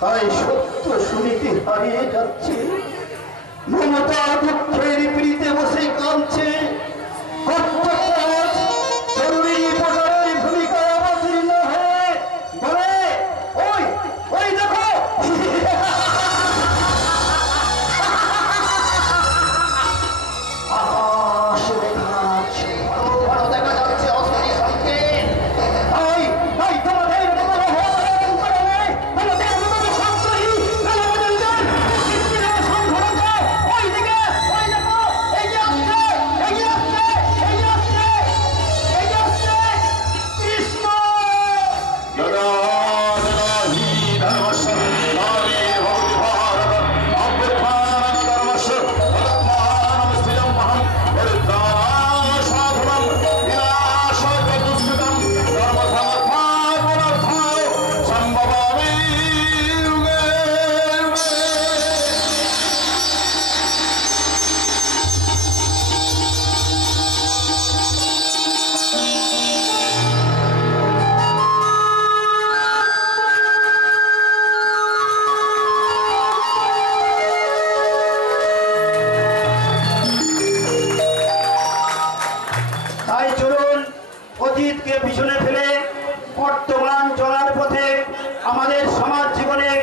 তাই সত্য শুনিতে হারিয়ে যাচ্ছে? মমতা দুঃখের পিড়িতে বসে কাঁদছে। অতীতকে পিছনে ফেলে বর্তমান চলার পথে আমাদের সমাজ জীবনে